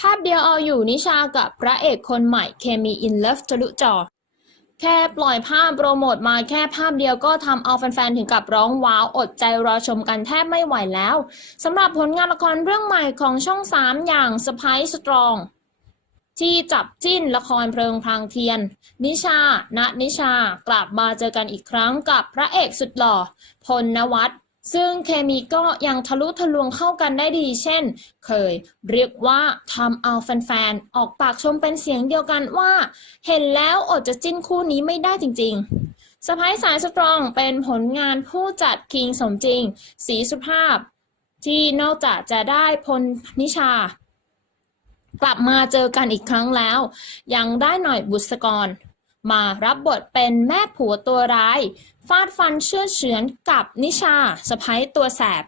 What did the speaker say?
ภาพเดียวเอาอยู่นิชากับพระเอกคนใหม่เคมีอินเลิฟทะลุจอ แค่ปล่อยภาพโปรโมทมาแค่ภาพเดียวก็ทำเอาแฟนๆ ถึงกับร้องว้าว อดใจรอชมกันแทบไม่ไหวแล้วสำหรับผลงานละครเรื่องใหม่ของช่อง 3 อย่างสไปสตรองที่จับจิ้นละครเพลิงพรางเทียน นิชา ณ นิชากลับมาเจอกันอีกครั้งกับพระเอกสุดหล่อ พลนวัต ซึ่งเคมีก็ยังทะลุทะลวงเข้ากันได้ดี เช่น เคยเรียกว่าทำเอาแฟนๆ ออกปากชมเป็นเสียงเดียวกันว่า เห็นแล้วอดจะจิ้นคู่นี้ไม่ได้จริงๆสไปสายสตรองเป็นผลงานผู้จัดคิงสมจริง สีสุภาพ ที่นอกจากจะได้พลนิชา กลับมาเจอกันอีกครั้งแล้ว ยังได้หน่อยบุษกร มารับบทเป็นแม่ผัวตัวร้าย ฟาดฟันเชื่อเฉือนกับนิชาสะพ้ยตัวแสบ